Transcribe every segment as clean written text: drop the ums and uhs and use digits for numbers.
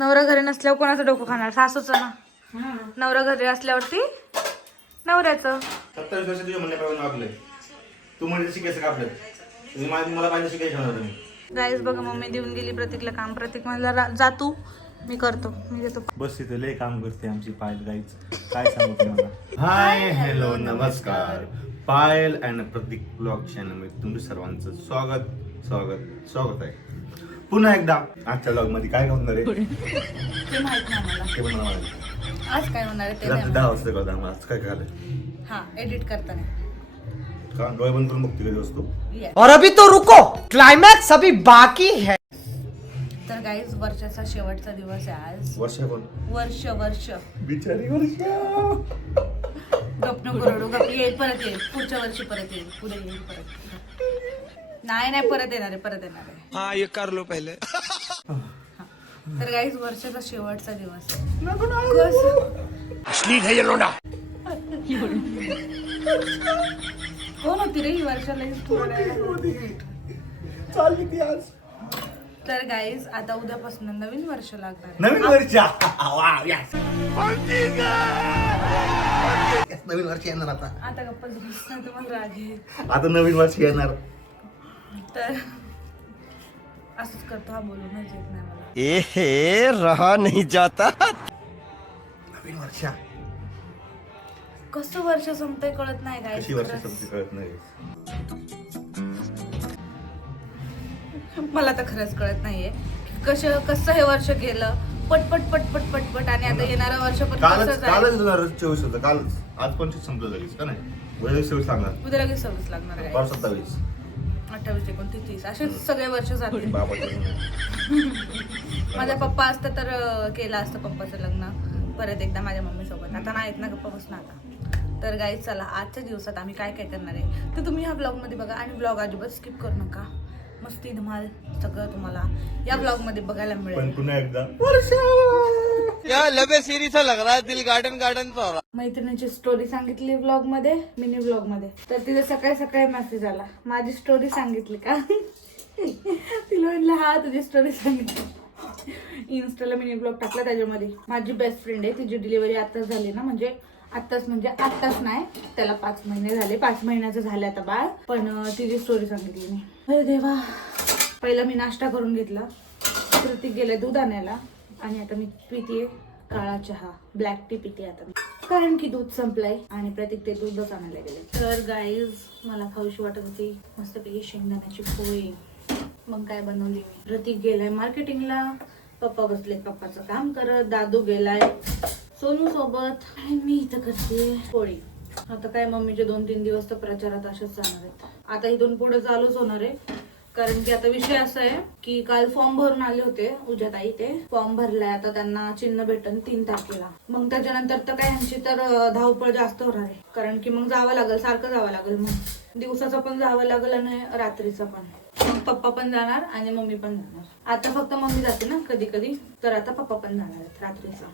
नवरा घरी नसल्यावर कोणाचं डोकं खाणार? सासूचं ना. नवरा घरी असल्यावरती नवऱ्याचं. 27 वर्ष तुझ्या म्हणण्याप्रमाणे वागलंय. तू म्हणजे शिकायचं का आपलं? मला पाहिजे शिकायचं होणार तुम्ही. गाईज बघा मम्मी देऊन गेली प्रतीकला काम. प्रतीक म्हणला जा तू, मी करतो, मी देतो. बस तिथे लय काम करते आमची पायल गाईच. काय सांगू तुम्हाला. हाय हॅलो नमस्कार. पायल अँड प्रतीक ब्लॉग चॅनल मध्ये तुमचं सर्वांचं स्वागत आहे. पुन्हा एकदा आजच्या ब्लॉग मध्ये काय होणार आहे ते माहित नाही मला. ते पण मला माहिती. आज काय होणार आहे ते रात्री नाही 10 वाजता कळतं आम्हाला. आज काय झालं हा एडिट करताना. का डोळे बंद करून बघते कधी वस्तू. और अभी तो रुको, क्लाइमैक्स अभी बाकी है. तर गाईज वर्षाचा शेवटचा दिवस आहे आज. वर्ष कोण वर्ष बिचारी वर्ष. गप नको रडू, गप येईल, परत येईल, पुढच्या वर्षी परत येईल, पुढे येईल परत. नाही परत येणार आहे. हाँ ये कर लो पहले. तर गाईज वर्षाचा शेवटचा दिवस आहे. अश्लील है ये लोडा. कोण होती रे ही वर्षाला? चालली ती आज. तर गाईज आता उद्यापासून नवीन वर्ष लागणार आहे. नवीन वर्ष. Wow yes. नवीन वर्ष येणार आता. आता गप्पा बसणार, तुम्हाला राग येईल. आता नवीन वर्ष येणार. तर असंच करतो, हा बोलूनच येत नाही मला. ए रहा नहीं जाता. नवीन वर्ष. कसं वर्ष संपतंय कळत नाही गाईज. कशी वर्ष समजी कळत नाही. मला तर खरंच कळत नाहीये कसं हे वर्ष गेलं. पटपट आणि आता येणारं वर्ष पण कालच कसं जाईल. 2024 होतं. कालच. आज 25 संपलं लगेच का नाही. उद्या 26 लागणार. उद्या लगेच 26 लागणार आहे. 27. 28 29 30 असे सगळे वर्ष जातील. बाबा माझा पप्पा असतं तर केलं असतं पप्पाचं लग्न परत एकदा माझ्या मम्मी सोबत. आता नाही ना गप्पा बसणं आता. तर गाईज चला आजच्या दिवसात आम्ही काय करणार आहे तर तुम्ही ह्या ब्लॉग मध्ये बघा. आणि ब्लॉग अजिबात स्किप करू नका. मस्ती धमाल सगळं तुम्हाला या ब्लॉग मध्ये बघायला पण मिळेल. पुन्हा एकदा क्या लबे सीरी सा लग रहा है. दिल गार्डन सा हो रहा. मैत्रिणीची स्टोरी सांगितली ब्लॉग मध्ये, मिनी ब्लॉग मध्ये. तर तिला सकाळी मेसेज आला, माझी स्टोरी सांगितली का? तिला म्हटलं हा तुझी स्टोरी सांगितली. इन्स्टाला मिनी ब्लॉग टाकला. त्याच्यामध्ये माझी बेस्ट फ्रेंड आहे, तिची डिलिव्हरी आत्ताच झाली ना. म्हणजे आत्ताच नाही, त्याला 5 महिने झाले. 5 महिन्याचं झालं आता बाळ. पण तिची स्टोरी सांगितली मी. अरे देवा. पहिला मी नाश्ता करून घेतला. प्रतीक गेले दूध आणायला. आणि आता मी पितीये काळा चहा, ब्लॅक टी पिते आता मी. कारण की दूध संपलंय आणि प्रतीक ते दूधच आणायला गेले. तर गाईज मला खाऊशी वाटत होती मस्तपैकी शेंगदाण्याची पोळी. मग काय बनवली मी. प्रतीक गेलाय मार्केटिंगला. पप्पा बसले पप्पाचं काम करत. दादू गेलाय सोनू सोबत. आणि मी इथं करते पोळी. आता काय मम्मीचे 2-3 दिवस तर प्रचारात असेच जाणार आहेत. आता इथून पुढे चालूच होणार आहे. कारण की आता विषय असा आहे की काल फॉर्म भरून आले होते उद्याताई. ते फॉर्म भरलाय. आता त्यांना चिन्ह भेटन 3 तारखेला. मग त्याच्यानंतर तर काय यांची तर धावपळ जास्त होणार आहे. कारण की मग जावं लागेल, सारखं जावं लागेल. मग दिवसाचं पण जावं लागेल आणि रात्रीचं पण. मग पप्पा पण जाणार आणि मम्मी पण जाणार. आता फक्त मम्मी जाते ना कधी कधी. तर आता पप्पा पण जाणार आहेत रात्रीचं.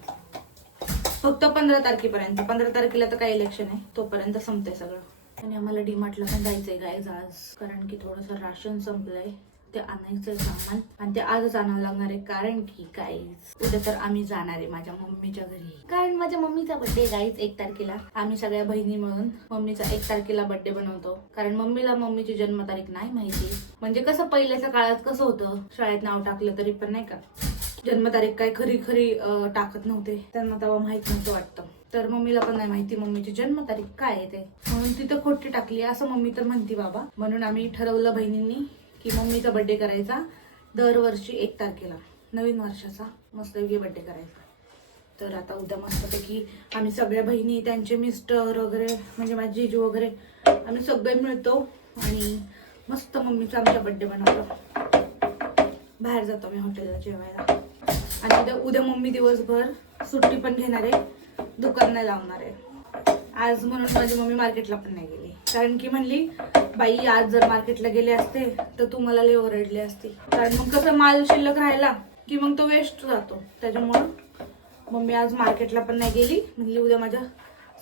फक्त 15 तारखेपर्यंत. 15 तारखेला तर काय इलेक्शन आहे, तोपर्यंत संपतंय सगळं. आणि आम्हाला डीमार्टला पण जायचंय गाईज आज. कारण की थोडंसं राशन संपलंय, ते आणायचंय सामान. आणि ते आजच आणावं लागणार आहे. कारण की गाईज उद्या तर आम्ही जाणार आहे माझ्या मम्मीच्या घरी. कारण माझ्या मम्मीचा बर्थडे गाईज 1 तारखेला. आम्ही सगळ्या बहिणी मिळून मम्मीचा 1 तारखेला बर्थडे बनवतो. कारण मम्मीला मम्मीची जन्मतारीख नाही माहिती. म्हणजे कसं पहिल्याच्या काळात कसं होतं, शाळेत नाव टाकलं तरी पण नाही का जन्मतारीख काय खरी टाकत नव्हते. त्यांना तेव्हा माहित नव्हतं वाटतं. तर मम्मीला पण नाही माहिती मम्मीची जन्मतारीख काय आहे ते. म्हणून तिथं खोटी टाकली असं मम्मी तर म्हणती बाबा. म्हणून आम्ही ठरवलं बहिणींनी की मम्मीचा बर्थडे करायचा दरवर्षी 1 तारखेला. नवीन वर्षाचा मस्तपैकी बर्थडे करायचा. तर आता उद्या मस्तपैकी आम्ही सगळ्या बहिणी, त्यांचे मिस्टर वगैरे, म्हणजे माझी जीजू वगैरे, आम्ही सगळे मिळतो आणि मस्त मम्मीचा आमचा बर्थडे बनवतो. बाहेर जातो मी हॉटेलला जेवायला. आणि उद्या मम्मी दिवसभर सुट्टी पण घेणार आहे, दुकान नाही लावणार आहे आज. म्हणून माझी मम्मी मार्केटला पण नाही गेली. कारण की म्हणली बाई आज जर मार्केटला गेले असते तर तू मला लय ओरडली असती. कारण मग कसं माल शिल्लक राहिला की मग तो वेस्ट जातो. त्याच्यामुळं मम्मी आज मार्केटला पण नाही गेली. म्हणली उद्या माझ्या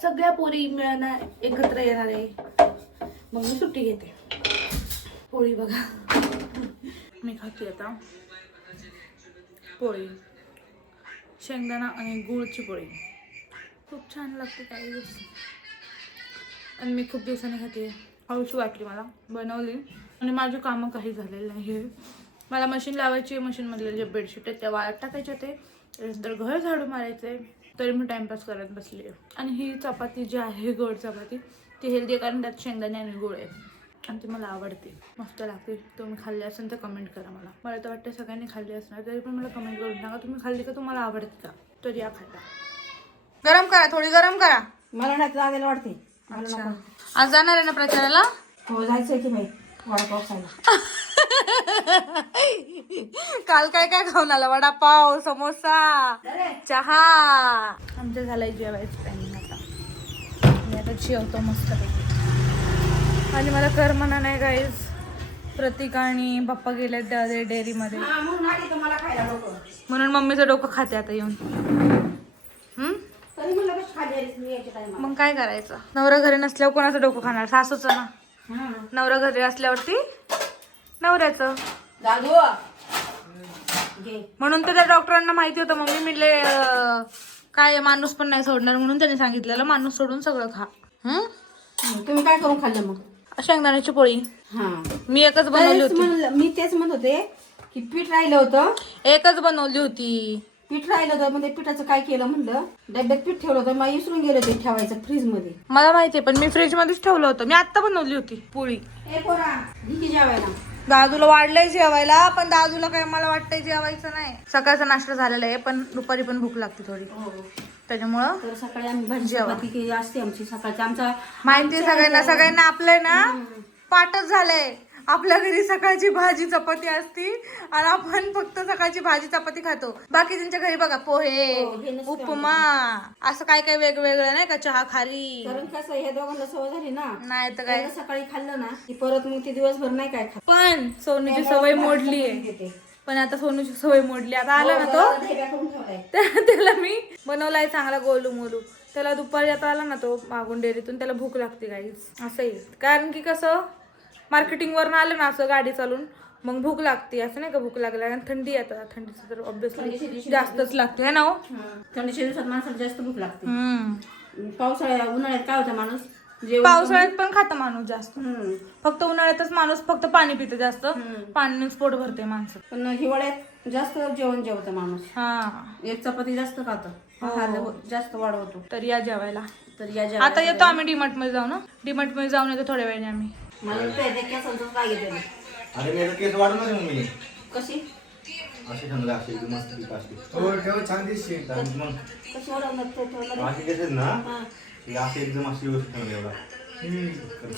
सगळ्या पोरी मिळणार, एकत्र येणार आहे, मग मी सुट्टी घेते. पोळी बघा मी खाते आता पोळी. शेंगदाणा आणि गुळची पोळी खूप छान लागते काही दिवस. आणि मी खूप दिवसांनी खाते. हळूची वाटली मला, बनवली. आणि माझी कामं काही झालेली नाही. मला मशीन लावायची, मशीनमधले जे बेडशीट आहेत त्या वाळत टाकायचे होते, त्यानंतर घर झाडू मारायचे. तरी मी टाइमपास करत बसली. आणि ही चपाती जी आहे गोड चपाती ती हेल्दी, कारण त्यात शेंगदाणे आणि गोळ आहे आणि ती मला आवडते, मस्त लागते. तुम्ही खाल्ली असेल तर कमेंट करा. मला तर वाटतं सगळ्यांनी खाल्ली असणार, तरी पण मला कमेंट करून सांगा तुम्ही खाल्ली का, तुम्हाला आवडते का. तर या खायला. गरम करा, थोडी गरम करा. मला नाही लागायला वाटते. अच्छा, आज जाणार आहे ना प्रचाराला? हो जायचंय की बाई वडापाव खायला. काल काय काय खाऊन आला? वडापाव, समोसा, चहा. आमचं झालंय जेवायचं टाइमिंग आता. मी आता जेवतो मस्तपैकी. आणि मला करमना नाही गाईज. प्रतीक आणि पप्पा गेले डेअरीमध्ये, म्हणून आली तर मला खायला नको. म्हणून मम्मीचं डोकं खाते आता येऊन. तरी म्हणलं बस खाली आलीस मी यायच्या टायमाला. मग काय करायचं? नवरा घरी नसल्यावर कोणाचं डोकं खाणार? सासूचं ना. नवरा घरी असल्यावरती नवऱ्याचं. दादू घे. म्हणून तर त्या डॉक्टरांना माहिती होतं मम्मी म्हणले काय माणूस पण नाही सोडणार, म्हणून त्यांनी सांगितलेलं माणूस सोडून सगळं खा. तुम्ही काय करून खाल्लं मग? शेंगदाण्याची पोळी हा मी एकच बनवली होती. मी तेच म्हणत होते की पीठ राहिलं होतं. एकच बनवली होती. पीठ राहिलं होतं म्हणजे पिठाचं काय केलं म्हणलं, डब्यात पीठ ठेवलं होतं, मला विसरून गेलं ते ठेवायचं फ्रीज मध्ये. मला माहितीये, पण मी फ्रीज मध्येच ठेवलं होतं. मी आत्ता बनवली होती पोळी. ए पोरा घे जेवायला. दादूला वाढलंय जेवायला, पण दादूला काय मला वाटतंय जेवायचं नाही. सकाळचा नाश्ता झालेला आहे, पण दुपारी पण भूक लागते थोडी, त्याच्यामुळं तर सकाळी आम्ही भाजी चपाती असते आमची सकाळची. आमचा माहिती सगळ्यांना आपलंय ना पाठच झालंय. आपल्या घरी सकाळची भाजी चपाती असती आणि आपण फक्त सकाळची भाजी चपाती खातो. बाकी त्यांच्या घरी बघा पोहे, उपमा, असं काय काय वेगवेगळं नाही का, चहा खारी. कारण कसं हे दोघांना सवय झाली ना, नाही तर काय. सकाळी खाल्लं ना की परत मग ते दिवसभर नाही काय खात. पण सोनूची सवय मोडली आहे. पण आता सोनूची सवय मोडली. आता आला ना तो, त्याला मी बनवलाय चांगला गोलू मोलू. त्याला दुपारी आता आला ना तो मागून डेअरीतून, त्याला भूक लागते गाईस. असंही कारण की कसं मार्केटिंग वरनं आलं ना असं गाडी चालून, मग भूक लागते. असं नाही का भूक लागल्या, आणि थंडी आता थंडीचं तर ऑब्विसली जास्तच लागते ना. थंडीच्या दिवसात माणसाला जास्त भूक लागते. पावसाळ्यात उन्हाळ्यात काय होतं माणूस पावसाळ्यात पण खातं माणूस जास्त. फक्त उन्हाळ्यातच माणूस फक्त पाणी पितं जास्त, पाण्यानेच पोट भरते माणसं. पण हिवाळ्यात जास्त जेवण जेवतं माणूस. एक चपाती जास्त खातं, जास्त वाढवतो. तर या जेवायला. तर या आता येतो आम्ही डीमार्ट मध्ये जाऊ ना. डीमार्ट मध्ये जाऊन येतो थोड्या वेळाने आम्ही. अरे मी आता केस वाढवणार आहे मम्मी. कशी अशी थंड लागते एकदम मस्त पीक असते. हो ठेव छान दिसते. मग कशी वाढवणार अशी केस आहेत ना, ही अशी एकदम अशी व्यवस्थित ठेवली एवढा.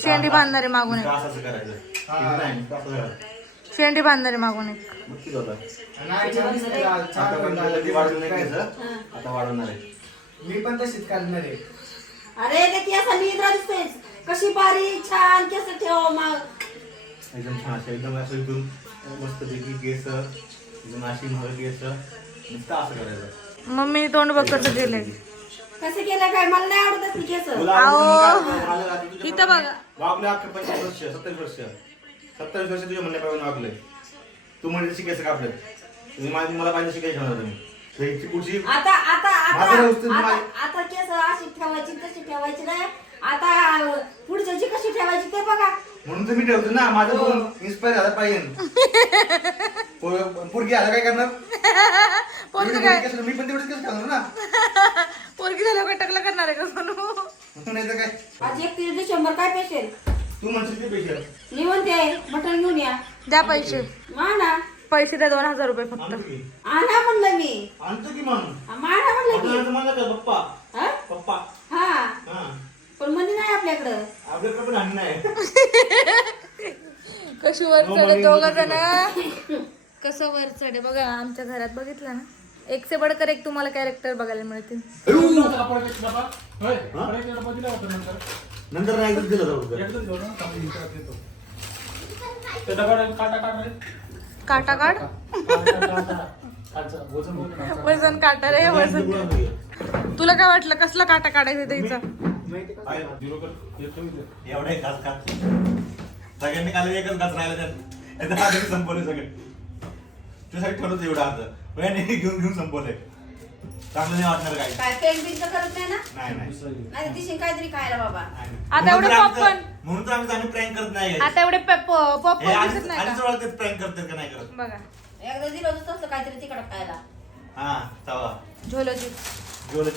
शेंडी बांधणारे मागून एक. असं करायचं. इथं नाही, असं करायचं. शेंडी बांधणारे मागून एक. मग किती होतं? नाही छान दिसते. आतापर्यंत कधी वाढवलं नाही केस, आता वाढवणार आहे. मी पण तशीच करणार आहे. अरे ते केस निद्रा दिसतेस कशी बारीक छान केस ठेव मग. एकदम छान असे एकदम असं एकदम मस्त पैकी केस, एकदम अशी महाग केस, नुसतं असं करायचं. मम्मी तोंड बघ कसं केलंय. कसं केलं काय, मला नाही आवडत असली केस. इथं बघा. वागले अख्खे 25 वर्ष 27 वर्ष तुझ्या म्हणण्याप्रमाणे वागले. तू म्हणजे तशी केस कापले, तुम्ही मला पाहिजे शिकायची ठेवणार तुम्ही पुढची. आता आता आता माझं व्यवस्थित आता केस अशी ठेवायची तशी ठेवायची नाही. आता पुढच्याची कशी ठेवायची ते बघा. म्हणून तुम्ही ठेवतो ना, माझं बघून इन्स्पायर झाला पाहिजे. पोरगी आला काय करणार, मी पण तेवढेच केस घालणार ना. पोरगी झाल्यावर काय टकला करणार आहे का सोनू? नाही तर काय. आज 31 डिसेंबर काय पेशल तू म्हणशील ते पैसे निवंत आहे, मटण घेऊन या. द्या पैसे. माना पैसे द्या 2000 रुपये फक्त. आणतो की आणा म्हणलं मी. आणतो की मग माना म्हणलं की. आता मला काय पप्पा हा? पप्पा हा हा पण मनी नाही आपल्याकडं. आपल्याकडे पण आणि नाही. कशी वर चढे दोघं जण, कसं वर चढे बघा. आमच्या घरात बघितलं ना, एक से बडकर एक तुम्हाला कॅरेक्टर बघायला मिळतील. नंतर नाही दिलं जाऊ. काटा काढ. वजन काटा रे वजन. तुला काय वाटलं कसला काटा काढायचा द्यायचा? एवढा एक घास खात सगळ्यांनी काल एकच घास राहिला, त्यात संपवले सगळे. तुझ्यासाठी ठेवलं एवढं अर्ध घेऊन संपवलंय. चांगलं नाही वाटणार काही. काय पेन बिन तर करत नाही ना? नाही. नाही दिसेल काहीतरी खायला बाबा. आता एवढे पॉपकॉर्न म्हणून तर आम्ही प्रँक करत नाही. आता एवढे पॉपकॉर्न दिसत नाही आधीच का? ओळखतात प्रँक करतात का नाही करत. बघा एकदा दिलं होतं तसं काहीतरी तिकडं खायला. हा तवा झोलो जोला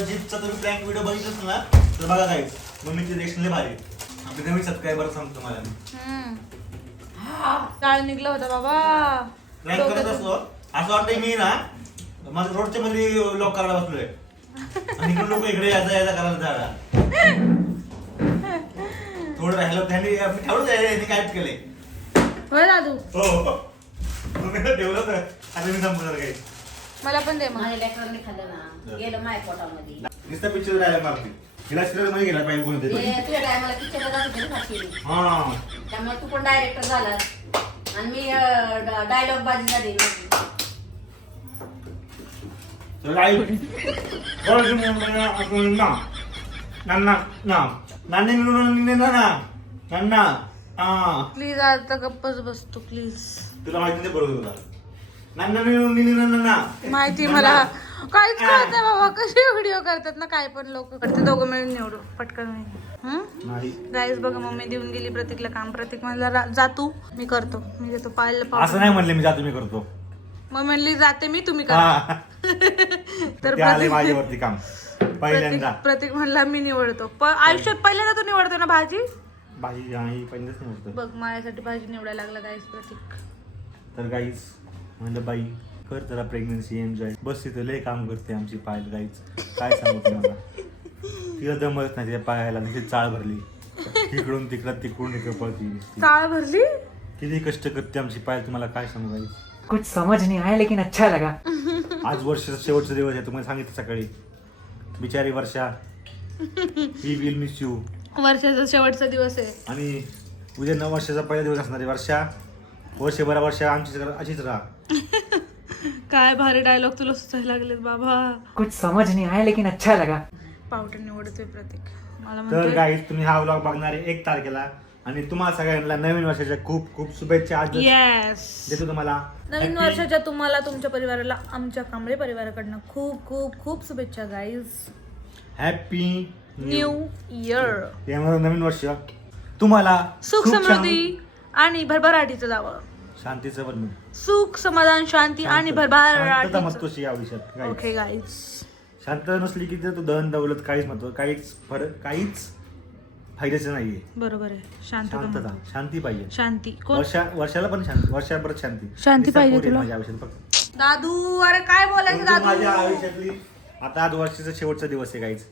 चिप्सचा तुम्ही प्रँक व्हिडिओ बघितलाच ना तर बघा काहीच मम्मीची रिएक्शन लय भारी. आपले नवीन सबस्क्रायबर सांगतो तुम्हाला मी. काळ निघला होता बाबा. प्रँक करत असतो असं वाटतंय मी ना माझं रोडच्या मध्ये लॉक करायला बसलोय आणि इकडे लोक इकडे यायचा करायला झाला. थोडं राहिलं त्यांनी ठेवलं त्यांनी काय केलंय. होय दादू हो तुम्ही ठेवलं तर आता मी संपणार काही. मला पण दे मग. माझ्या लेकरांनी खाल्लं ना गेलं माझ्या पोटामध्ये. नुसतं पिक्चर राहायला मारते हिला सिरियल मध्ये गेला पाहिजे कोणीतरी. तुझ्या टायमाला पिक्चरला जात होते ना साक्षी. हा त्यामुळे तू पण डायरेक्टर झाला आणि मी डायलॉग बाजी झाली. तर आई प्लीज आता गप्पच बसतो प्लीज. तुला माहिती नाही बरोबर तुला नाना माहिती मला काहीच कळत नाही बाबा. कसे व्हिडिओ करतात ना काय पण लोक करते. दोघं मिळून निवडू पटकन. नाही गाईज बघा मम्मी देऊन गेली प्रतीकला काम. प्रतीक म्हणला जा तू मी करतो. मी देतो पाहिलं असं नाही म्हणले मी जातो मी करतो. मग म्हणली जाते मी तुम्ही करा. हा. तर ते आले माझ्यावरती काम पहिल्यांदा. प्रतीक म्हणला मी निवडतो. आयुष्यात पहिल्यांदा तू निवडतो ना भाजी. भाजी आई पहिल्यांदाच नाही होतं. बघ माझ्यासाठी भाजी निवडायला लागला गाईज प्रतीक. तर गाईच म्हणलं बाई कर जरा प्रेग्नन्सी एन्जॉय. बस तिथं लय काम करते आमची पायल गाईच. काय सांगू तुम्हाला तिला दमत नाही त्या पायाला नुसती चाळ भरली. तिकडून तिकडून इकडं पळती नुसती. चाळ भरली. किती कष्ट करते आमची पायल तुम्हाला काय सांगू गाईच. कुछ समझ नहीं आया लेकिन अच्छा लगा. आज वर्षाचा शेवटचा दिवस आहे तुम्हाला सांगितलं सकाळी. बिचारी वर्षा ही विल मिस यू. वर्षाचा शेवटचा दिवस आहे आणि उद्या 9 वर्षाचा पहिला दिवस असणार आहे. वर्षा वर्षभरा वर्षा आमची अशीच राहा. काय भारी डायलॉग तुला सुचायला लागलेत बाबा. कुछ समझ नहीं आया लेकिन अच्छा लगा. पावडर निवडतोय प्रतीक. मला तर म्हणतोय गाईज तुम्ही हा व्लॉग बघणार आहे 1 तारखेला आणि तुम्हाला सगळ्यांना नवीन वर्षाच्या खूप खूप शुभेच्छा आज येस. देतो तुम्हाला. नवीन Happy- वर्षाच्या तुम्हाला तुमच्या परिवाराला आमच्या कांबळे परिवाराकडनं खूप खूप खूप शुभेच्छा गाईज. Happy new year. त्यामुळे नवीन वर्ष तुम्हाला सुख खूप समृद्धी आणि भरभराटीचं जावं. शांतीचं पण मिळेल. सुख समाधान शांती आणि शांतता भरभराटीचं. महत्वाची या आयुष्यात guys. Okay guys. शांतता नसली की तर धन दौलत काहीच महत्व काहीच फायद्याचं नाहीये. बरोबर आहे. शांतता शांतता शांती पाहिजे. शांती कोण वर्षाला पण शांती वर्षभर शांती शांती पाहिजे नुसतं पोरी तुला? माझ्या आयुष्यात फक्त. दादू. अरे काय बोलायचं तू माझ्या दादू. आयुष्यातली आता आज वर्षाचा शेवटचा दिवस आहे काहीच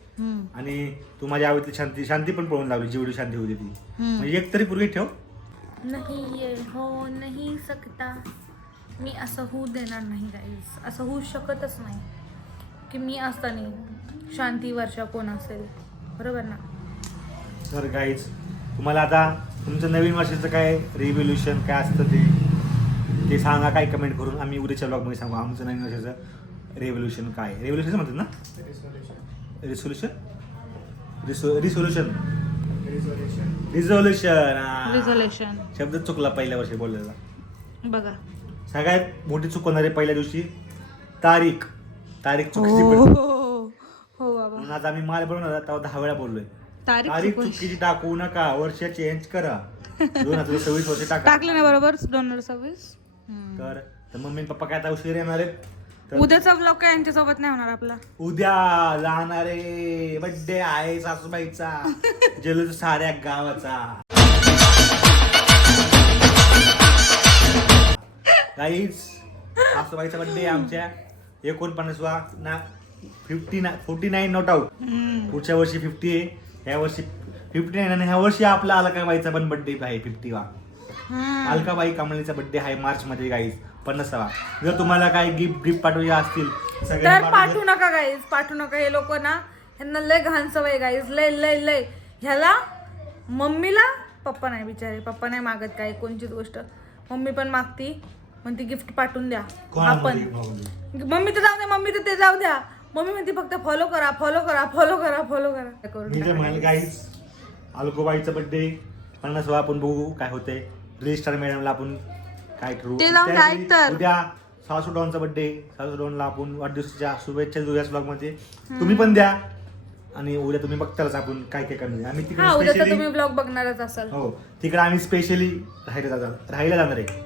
आणि तू माझ्या आयुष्यातली शांती पण पळून लावली जेवढी शांती होती ती. म्हणजे एक तरी पूर्वी ठेव. नाही ये हो नाही सकता. मी असं होऊ देणार नाही गाईज. असं होऊ शकतच नाही की मी असताना शांती वर्षा कोण असेल. बरोबर ना. तर गाईज तुम्हाला आता तुमचं नवीन वर्षाचं काय रिव्होल्युशन काय असतं ते सांगा काय कमेंट करून. आम्ही उद्याच्या ब्लॉगमध्ये सांगू आमचं नवीन वर्षाचं रेव्होल्युशन काय. रेव्होल्युशन म्हणतात ना. रिसोल्युशन रिझोल्युशन शब्द चुकला पहिल्या वर्षी बोललेला. बघा. सगळ्यात मोठी चूक होणारी पहिल्या दिवशी तारीख चुकीची हो पडली. हो बाबा. म्हणून आज आम्ही माल बनवणार तेव्हा 10 वेळा बोललोय. तारीख तारीख चुकून- चुकीची टाकू नका. वर्ष चेंज करा. 2026 वर्ष टाका. टाकलं ना बरोबर 2026. तर मम्मी आणि पप्पा काय आता उशीर येणार आहेत. तर उद्याचा ब्लॉग काय यांच्यासोबत नाही होणार आपला. उद्या जाणारे बर्थडे आहे सासूबाईचा जलूस साऱ्या गावाचा. गाईज सासूबाईचा बर्थडे आमच्या 49वा ना 49 नॉट आउट. पुढच्या वर्षी 50 आहे. ह्या वर्षी 59 आणि ह्या वर्षी आपला अलकाबाईचा पण बर्थडे आहे 50वा. अलकाबाई कमळीचा बर्थडे आहे मार्च मध्ये गाईज 50वा. जर तुम्हाला काही गिफ्ट पाठवायचे असतील तर पाठवू नका गाईज. पाठवू नका. हे लोक ना ह्यांना लय घाण सवय गाईज. लय लय लय. ह्याला मम्मीला पप्पा नाही बिचारे. पप्पा नाही मागत काय कोणचीच गोष्ट. मम्मी पण मागती म्हणती गिफ्ट पाठवून द्या. आपण मम्मी तर जाऊ द्या. मम्मी तर ते जाऊ द्या. मम्मी म्हणते फक्त फॉलो करा फॉलो करा फॉलो करा फॉलो करा करून मी तर म्हणाल गाईज अलकोबाईचा बर्थडे 50वा आपण बघू काय होते. रजिस्टर मॅडमला आपण काय ठरवू. ते जाऊन त्या ऐक तर. उद्या सासू डॉनचा बर्थडे. सासू डॉनला आपण वाढदिवसाच्या शुभेच्छा देऊयाच ब्लॉग मध्ये. तुम्ही पण द्या आणि उद्या तुम्ही बघतालच आपण काय काय करणार आहे. आम्ही हा तिकडे उद्या तर स्पेशली तुम्ही ब्लॉग बघणारच असाल. हो तिकडे आम्ही स्पेशली राहायला जाणार आहे.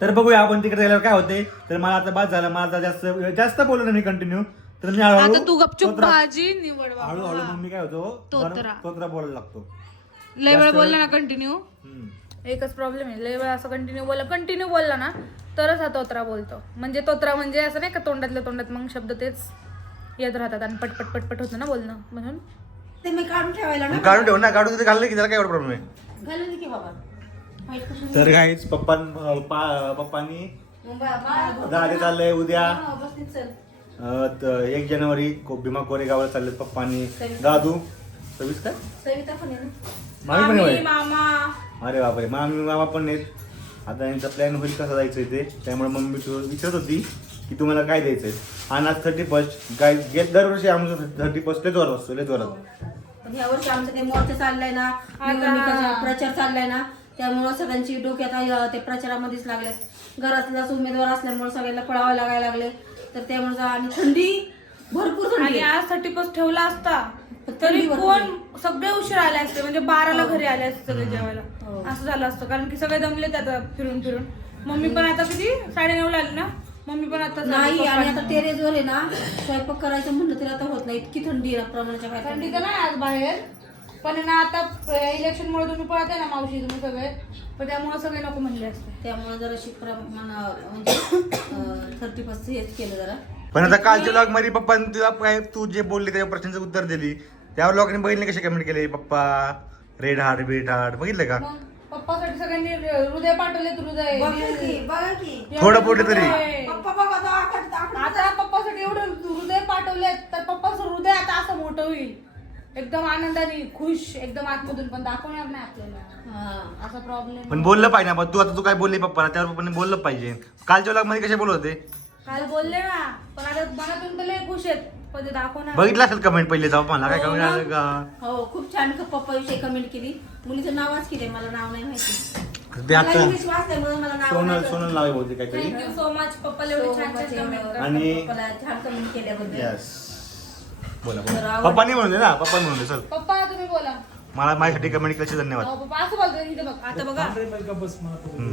तर बघूया आपण तिकडे राहिल्यावर काय होते. तर मला आता बाद झालं, मला आता जास्त बोललो ना मी कंटिन्यू. तर मी आता तू गपचूप भाजी निवड बाबा. हळूहळू मग मी काय होतो तोत्रा बोलायला लागतो. लय वेळ बोलला ना कंटिन्यू, हम्म. एकच प्रॉब्लेम आहे, लय वेळ असं कंटिन्यू बोलला ना तरच हा तोत्रा बोलतो. म्हणजे तोत्रा म्हणजे असं नाही का तोंडातल्या तोंडात मग शब्द तेच येत राहतात आणि पटपट पटपट होतं ना बोलणं, म्हणून ते मी काढून ठेवायला ना. काढून ठेव ना, काढून तिथे घाललं की त्याला काय एवढा प्रॉब्लेम आहे. घालून की बाबा. माहित कशी- तर काहीच पप्पांनी मग बा- दादे चाललंय उद्या हा, बसनीत चल. 1 जानेवारी भीमा कोरेगावला चालले पप्पांनी. दादू 26 काय सविता पण आहे ना. मामी पण आहे. मामा अरे बापरे, मामी मामा पण आहेत. आता यांचा प्लॅन होईल कसं जायचं ते. त्यामुळे मम्मी विचारत होती की तुम्हाला काय द्यायचंय. आणि आज 31 काय दरवर्षी आमचं 31 लय जोरात असतो, लय जोरात. पण या वर्षी आमचं ते मोर्चा चाललाय ना, निवडणुकीचा प्रचार चाललाय ना, त्यामुळे सगळ्यांची डोक्यात ते प्रचारामध्येच लागले. घरातलाच उमेदवार असल्यामुळे सगळ्यांना पळावं लागायला लागले. तर त्यामुळे आणि थंडी भरपूर थंडी आणि आहे. आज 31 ठेवला असता तरी कोण सगळे उशीर आले असते, म्हणजे 12ला घरी आले असते सगळे जेवायला. असं झालं असतं कारण की सगळे दमले आता फिरून फिरून. मम्मी पण आता किती 9:30ला आली ना, मम्मी पण आता नाही. आणि आता टेरेसवर आहे ना स्वयंपाक करायचं म्हणलं तरी आता होत नाही, इतकी थंडी आहे ना प्रमाणाच्या बाहेर. थंडी तर नाही आज बाहेर, पण ना आता इलेक्शन मुळे तुम्ही पळताय ना मावशी तुम्ही सगळे, पण त्यामुळे सगळे नको म्हणले असते. त्यामुळे जरा प्रमाण म्हणजे 31 हेच केलं जरा. पण आता कालच्या ब्लॉग मध्ये पप्पा तुला काय तू जे बोलली त्या प्रश्नाचं उत्तर दिली, त्यावर लोकांनी बघितले कसे कमेंट केले. पप्पा रेड हार्ट बीट हार्ट बघितलं का. मग पप्पासाठी सगळ्यांनी हृदय पाठवलेत. हृदय बघा की थोडं पुढे तरी. पप्पा बघा तो आकडे आता पप्पासाठी एवढं हृदय पाठवलेत तर पप्पाचं हृदय आता असं मोठं होईल एकदम आनंदाने खुश एकदम आतमधून, पण दाखवणार नाही आपल्याला. असा प्रॉब्लेम पण बोललं पाहिजे ना. तू आता तू काय बोलली पप्पाला, त्यावर पप्पाने बोललं पाहिजे. कालच्या ब्लॉग मध्ये कसे बोलत होते काल बोलले ना, पण आता मनातून तर लय खुश आहेत, पण ते दाखवणार. बघितलं असेल कमेंट पहिले जाऊ मला काय कमेंट आलं का. हो खूप छान पप्पा विषयी कमेंट केली. मुलीचं नावच केलंय, मला नाव नाही माहिती. ते मला आता इंग्लिश वाचल्यामुळे मला नाव सोनल नाही सोनल नाव होते काहीतरी. थँक्यू सो मच पप्पाला एवढी छान छान comment. आणि पप्पाला छान कमेंट केल्याबद्दल. यस बोला तर बोला. आवड- पप्पानी म्हणून दे ना, पप्पा म्हणून दे. चल पप्पा तुम्ही बोला. मला माझ्यासाठी कमेंट केल्याचे धन्यवाद. अहो, पप्पा असं बोलतो इथे बघ, आता बघा हम्म.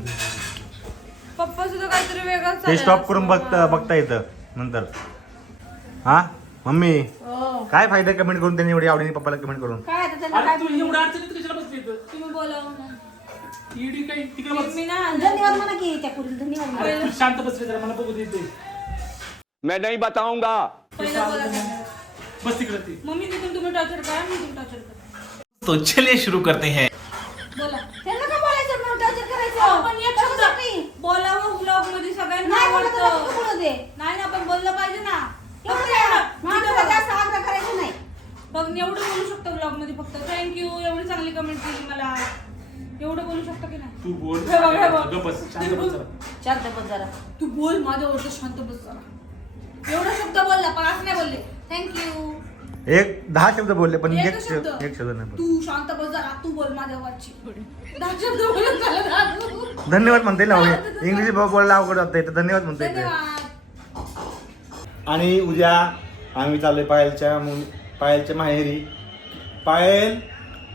पप्पा सुद्धा काहीतरी वेगळंच ते चाललंय स्टॉप करून असं. बघता येतं नंतर. हा मम्मी हो. काय फायदा कमेंट करून त्यांनी एवढी आवडीने पप्पाला कमेंट करून. काय आता त्यांना काय तुम्ही बोला म्हणा. मी ना धन्यवाद म्हणा की त्या पुढील धन्यवाद म्हणा. शांत बसले जरा मला बघू देते. मैं नहीं बताऊंगा. पहिला बोला त्यांना. बस तिकडे ती. मम्मी तिथून तुम्ही टॉर्चर करा, मी तुम्ही टॉर्चर करा. तो चलिए शुरू करते हैं. बोला. त्यांना काय बोलायचं मग टॉर्चर करायचं. अहो, पण एक शब्द कशासाठी? बोलावं व्लॉग मध्ये सगळ्यांना नाही बोलत तर आवडतं. नको बोलू दे. नाही ना, पण बोललं पाहिजे ना. एवढं फक्त काय? एवढं. माणसाला जास्त आग्रह करायचा नाही. बघ एवढं बोलू शकतो व्लॉग मध्ये फक्त. थँक्यू, एवढी चांगली कमेंट केली मला. एवढं बोलू शकतो की नाही. तू बोल. हे बघ, हे बघ. गप्प बस, शांत बस जरा. शांत बस जरा. तू बोल माझ्यावरचं शांत बस जरा. एवढा शब्द बोलला पण असं नाही बोलले. थँक्यू. 10 शब्द बोलले पण एक एकच शब्द. एक शब्द नाही बोलले. तू शांत बस जरा. तू बोल माझ्यावरची. 10 शब्द बोलत झालं दादू. धन्यवाद म्हणता येईल ना. इंग्लिश बोलायला अवघड होतं तर धन्यवाद म्हणता येते. धन्यवाद. आणि उद्या आम्ही चाललोय पायलच्या माहेरी. पायल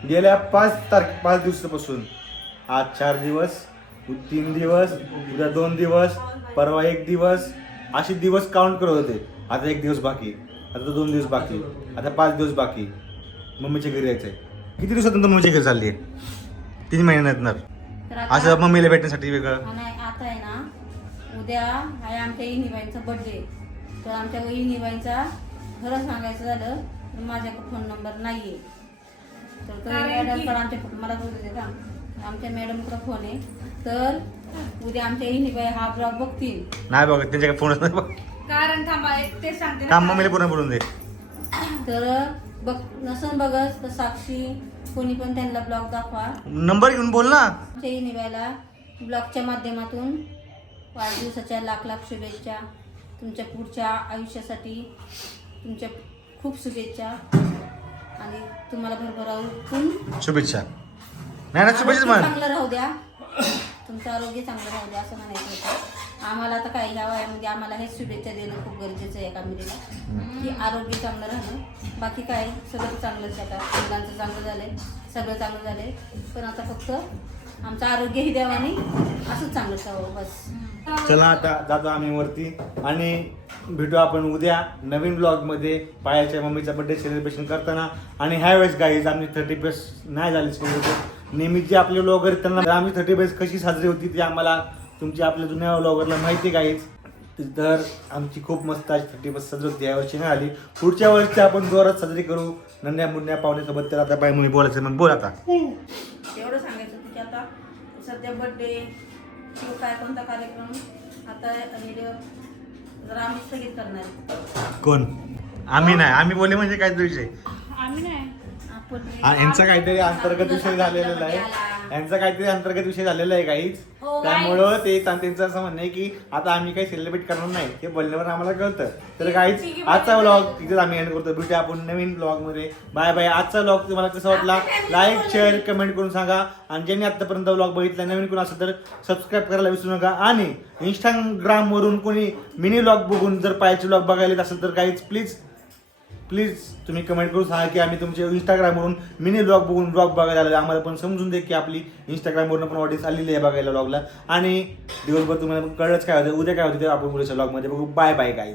गेल्या 5 दिवसापासून आज 4 दिवस, 3 दिवस, उद्या 2 दिवस, परवा 1 दिवस असे दिवस काउंट करत होते. आता 1 दिवस बाकी, आता 2 दिवस बाकी, आता 5 दिवस बाकी. मम्मीच्या घरी यायचंय. किती दिवसातून मम्मीच्या घरी चालली आहे? 3 महिन्यात येणार. तर आता- असं मम्मीला भेटण्यासाठी वेगळं. आणि आता आहे ना उद्या आहे आमच्या इनिबाईंचा बर्थडे. तर आमच्या इनिबाईंचा खरं सांगायचं झालं तर माझ्याकडे फोन नंबर नाहीये. तर तो मॅडम पण आमच्या मला बोलू देत आमच्या मॅडमकडे फोन आहे. तर उद्या आमच्या इनिबाई हा ब्लॉग बघतील. नाही बघ त्यांच्याकडे फोनच नाही बघ. कारण थांबा एक ते सांगते ना. काम मम्मीला पूर्ण बोलून दे. तर बघ नसन बघस तर साक्षी कोणी पण त्यांना ब्लॉग दाखवा. नंबर घेऊन बोल ना. आमच्या इनिबाईला ब्लॉगच्या माध्यमातून वाढदिवसाच्या लाख शुभेच्छा. तुमच्या पुढच्या आयुष्यासाठी तुमच्या खूप शुभेच्छा आणि तुम्हाला भरभरावून शुभेच्छा. नाही शुभेच्छा म्हण. चांगलं राहू द्या. तुमचं आरोग्य चांगलं राहू द्या असं म्हणायचं होतं. आम्हाला आता काय ह्या वयामध्ये आम्हाला हे शुभेच्छा देणं खूप गरजेचं आहे एका मुलीला की आरोग्य चांगलं राहणं. बाकी काय सगळं चांगलंच आहे. आता मुलांचं चांगलं झालंय, सगळं चांगलं झालंय, पण आता फक्त आमचं आरोग्यही देवाने असंच चांगलं ठेवावं बस. चला आता जातो आम्ही वरती आणि भेटू आपण उद्या नवीन ब्लॉगमध्ये पायाच्या मम्मीचा बर्थडे सेलिब्रेशन करताना. आणि ह्या वेळेस गाईज आम्ही 30+ नाही झाली. नेहमी जे आपले ब्लॉगर आहेत त्यांना आम्ही 30+ कशी साजरी होती ती आम्हाला तुमच्या आपल्या जुन्या ब्लॉगरला माहिती गाईज. तर आमची खूप मस्त आज 30+ साजरी होती. यावर्षी नाही आली, पुढच्या वर्षी आपण जोरात साजरी करू नन्या मुन्या पाहुण्यासोबत. तर आता बाय मुली बोलायचं मग बोल आता. एवढं सांगायचं होतं की आता सध्या बर्थडे किंवा काय कोणता कार्यक्रम आता जरा आम्ही स्थगित करणार आहे. कोण? आम्ही नाही, आम्ही बोले म्हणजे काय विषय. आम्ही नाही. यांचा काहीतरी अंतर्गत विषय झालेला आहे. यांचा काहीतरी अंतर्गत विषय झालेला आहे काहीच. त्यामुळं ते त्यांचं असं म्हणणं आहे की आता आम्ही काही सेलिब्रेट करणार नाही, हे बोलण्यावर आम्हाला कळतं. तर काहीच आजचा व्लॉग इथेच आम्ही एंड करतो. भेटूया आपण नवीन ब्लॉग मध्ये. Bye bye. आजचा व्लॉग तुम्हाला कसा वाटला लाईक शेअर कमेंट करून सांगा. आणि ज्यांनी आतापर्यंत व्लॉग बघितला नवीन कोण असेल तर सबस्क्राईब करायला विसरू नका. आणि इंस्टाग्राम वरून कोणी मिनी व्लॉग बघून जर पायाचे व्लॉग बघायला येत असेल तर काहीच प्लीज तुम्ही कमेंट करून सांगा की आम्ही तुमच्या इंस्टाग्रामवरून मिनी ब्लॉग बघून ब्लॉग बघायला आलेलो. आम्हाला पण समजून दे की आपली इंस्टाग्रामवरून पण ऑडियन्स आलेली आहे बघायला ब्लॉगला. आणि दिवसभर तुम्हाला कळलंच काय होतं, उद्या काय होतं ते आपण पुढच्या ब्लॉगमध्ये बघू. Bye bye guys.